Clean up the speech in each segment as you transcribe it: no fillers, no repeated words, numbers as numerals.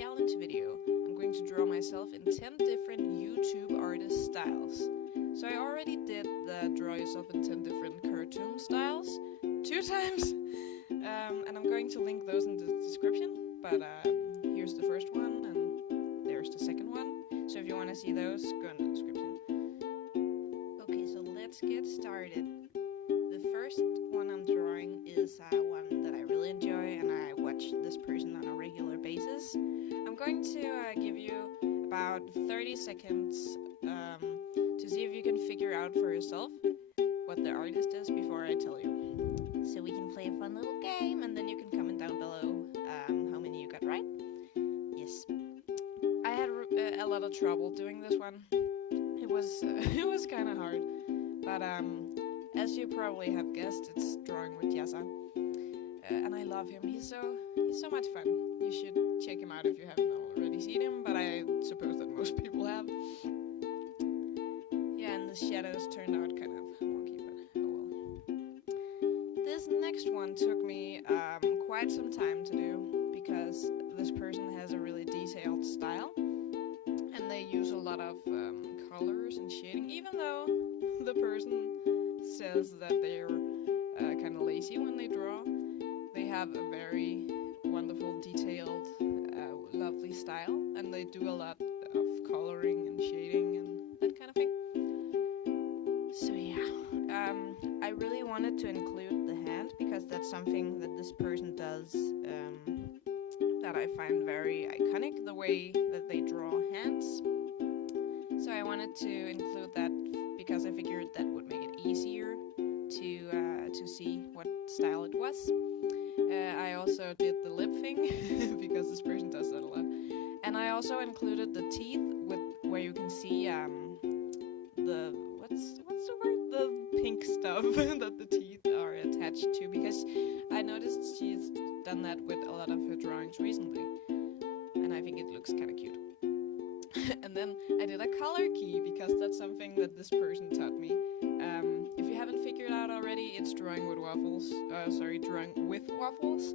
challenge video. I'm going to draw myself in 10 different YouTube artist styles. So I already did the draw yourself in 10 different cartoon styles 2 times. And I'm going to link those in the description. But here's the first one and there's the second one. So if you want to see those, go in the description. Okay, so let's get started. The first one I'm drawing is one that I really enjoy and I watch this person on a regular basis. I'm going to give you about 30 seconds to see if you can figure out for yourself what the artist is before I tell you. So we can play a fun little game and then you can comment down below how many you got right. Yes. I had a lot of trouble doing this one. It was kind of hard. But as you probably have guessed, it's drawing with Yasa. And I love him. He's so much fun. You should check him out if you haven't already seen him, but I suppose that most people have. Yeah, and the shadows turned out kind of wonky, but oh well. This next one took me quite some time to do because this person has a really detailed style and they use a lot of colors and shading, even though the person says that they're kind of lazy when they draw. They have a very wonderful, detailed, lovely style, and they do a lot of coloring and shading and that kind of thing. So yeah, I really wanted to include the hand because that's something that this person does that I find very iconic, the way that they draw hands. So I wanted to include that because I figured that would make it easier to see what style it was. I also did the lip thing because this person does that a lot, and I also included the teeth where you can see the what's the word, the pink stuff that the teeth are attached to, because I noticed she's done that with a lot of her drawings recently, and I think it looks kind of cute. And then I did a color key because that's something that this person taught me. If you haven't figured out already, it's drawing with Waffles. Drawing with Waffles.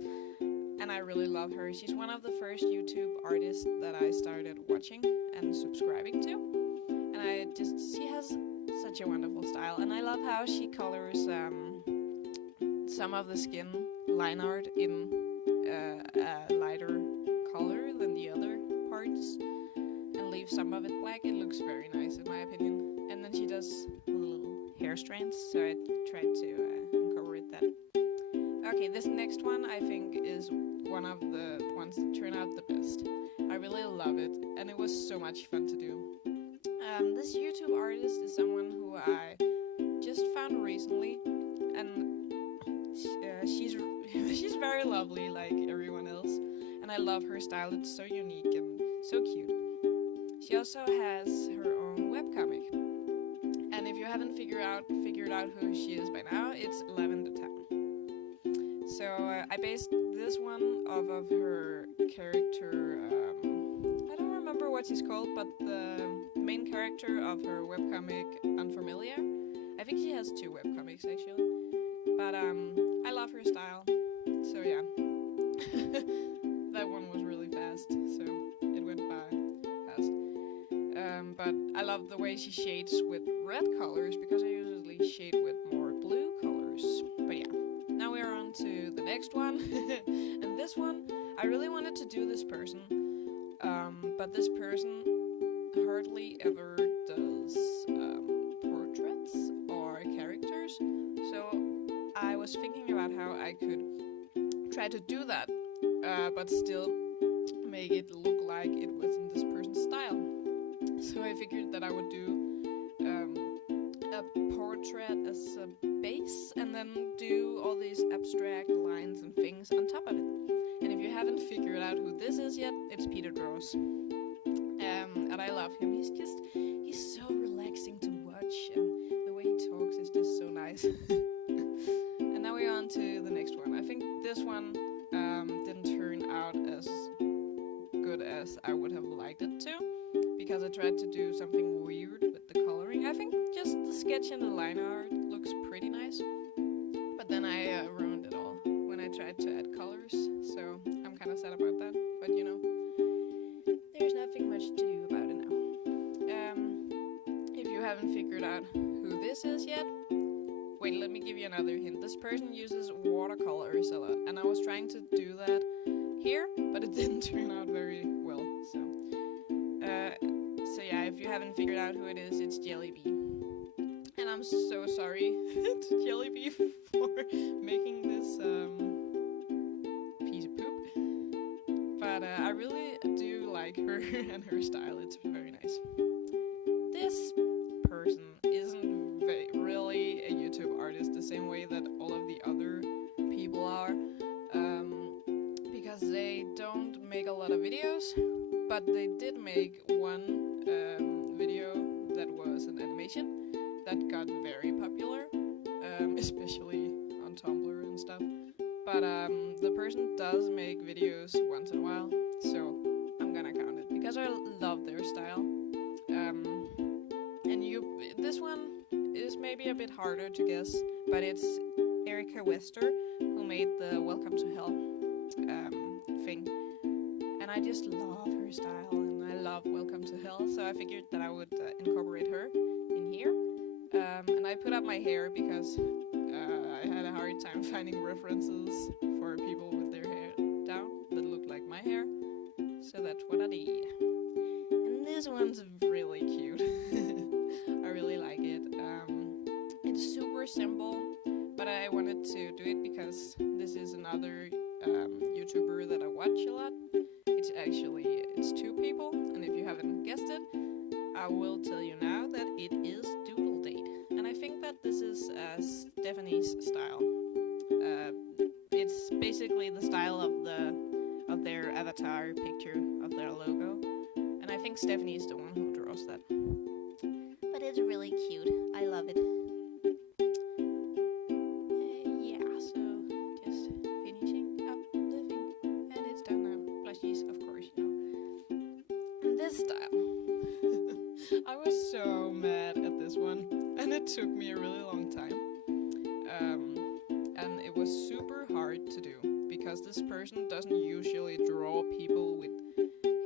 And I really love her. She's one of the first YouTube artists that I started watching and subscribing to. And she has such a wonderful style. And I love how she colors some of the skin line art in a lighter color than the other parts. And leave some of it black. It looks very nice in my opinion. And then she does little hair strands, so I tried to incorporate that. Okay, this next one I think is one of the ones that turn out the best. I really love it, and it was so much fun to do. This YouTube artist is someone who I just found recently, and she's very lovely like everyone else, and I love her style. It's so unique and so cute. She also has her own webcomic. And if you haven't figured out who she is by now, it's 11 the Town. So I based this one off of her character, I don't remember what she's called, but the main character of her webcomic, Unfamiliar. I think she has 2 webcomics actually. But I love her style. So yeah. That one was really fast, so it went by. But I love the way she shades with red colors because I usually shade with more blue colors. But yeah, now we are on to the next one. And this one, I really wanted to do this person, but this person hardly ever does portraits or characters. So I was thinking about how I could try to do that, but still make it look like it was in this person's style. So I figured that I would do a portrait as a base and then do all these abstract lines and things on top of it. And if you haven't figured out who this is yet, it's Peter Draws. And I love him. He's so relaxing to watch, and the way he talks is just so nice. And now we're on to the next one. I think this one didn't turn out as good as I would have liked it to, because I tried to do something weird with the coloring. I think just the sketch and the line art looks pretty nice, but then I ruined it all when I tried to add colors, so I'm kind of sad about that, but you know. haven't figured out who this is yet, wait, let me give you another hint. This person uses watercolors a lot, and I was trying to do that here, but it didn't turn out very well. So yeah, if you haven't figured out who it is, it's JellyBee. And I'm so sorry to JellyBee for making this piece of poop. But I really do like her and her style. It's very nice. This person isn't really a YouTube artist the same way that all of the other people are. Because they don't make a lot of videos, but they did make one video that was an animation that got very popular, especially on Tumblr and stuff. But the person does make videos once in a while, so I'm gonna count it because I love their style. This one is maybe a bit harder to guess, but it's Erica Wester who made the Welcome to Hell thing, and I just love her style, and I love Welcome to Hell, so I figured that I would incorporate her in here. And I put up my hair because I had a hard time finding references for people with their hair down that looked like my hair, so that's what I did. And this one's really cute. I really like it. It's super simple, but I wanted to do it because this is another YouTuber that I watch a lot. It's two people, and if you haven't guessed it, I will tell you now that it is Doodle Date, and I think that this is Stephanie's style. It's basically the style of their avatar picture of their logo, and I think Stephanie is the one who draws that. But it's really cute. I love it. Yeah, so just finishing up the thing, and it's done now. Plushies, of course, you know. And this style. I was so mad at this one, and it took me a really long time. And it was super hard to do, because this person doesn't usually draw people with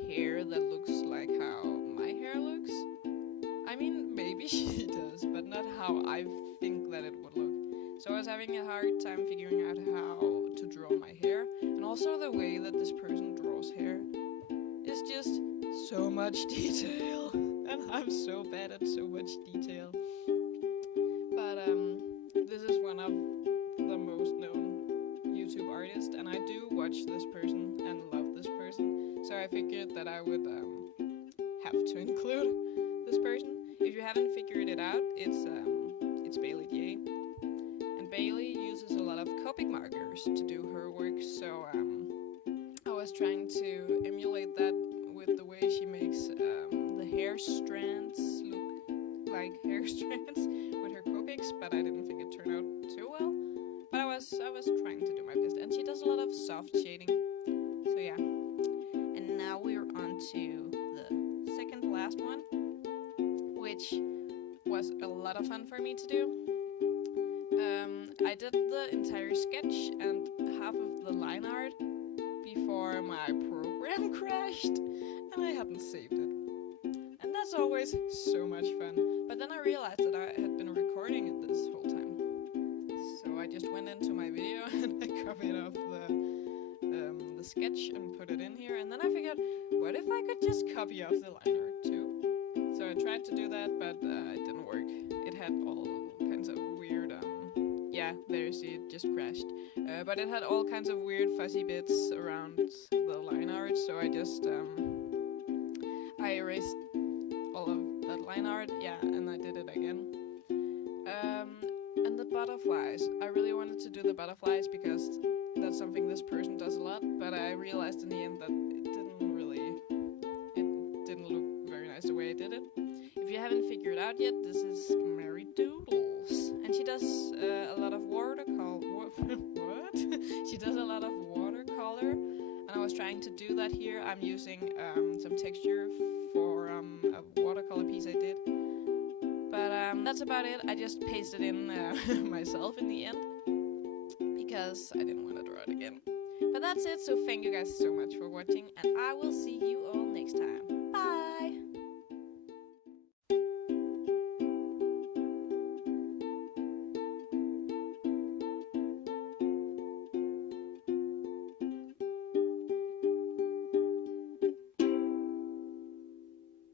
hair that looks like how my hair looks. I mean, maybe she does, but not how I think that it would look. So I was having a hard time figuring out how to draw my hair, and also the way that this person draws hair is just so much detail, and I'm so bad at so much detail. But this is one of the most known YouTube artists, and I do watch this person and love this person, so I figured that I would have to include this person. If you haven't figured it out, it's Baylee Jae, and Baylee uses a lot of Copic markers to do her work, so I was trying to emulate that with the way she makes the hair strands look like hair strands with her Copics, but I didn't think it turned out too well. But I was trying to do my best, and she does a lot of soft shading. So yeah. And now we're on to the second to last one, which was a lot of fun for me to do. I did the entire sketch and half of the line art before my program crashed, and I hadn't saved it. And that's always so much fun. But then I realized that I had been recording it this whole time. So I just went into my video and I copied off the sketch and put it in here. And then I figured, what if I could just copy off the line art too? So I tried to do that, but it didn't work. It had all kinds of weird, it just crashed. But it had all kinds of weird fuzzy bits around the line art, so I just, I erased all of that line art, and I did it again. And the butterflies, I really wanted to do the butterflies because that's something this person does a lot, but I realized in the end that it didn't look very nice the way I did it. If you haven't figured out yet, this is Mary Doodles, and she does a lot of watercolor. What? She does a lot of watercolor, and I was trying to do that here. I'm using some texture for a watercolor piece I did, but that's about it. I just pasted in myself in the end because I didn't want to draw it again. But that's it. So thank you guys so much for watching, and I will see you all next time.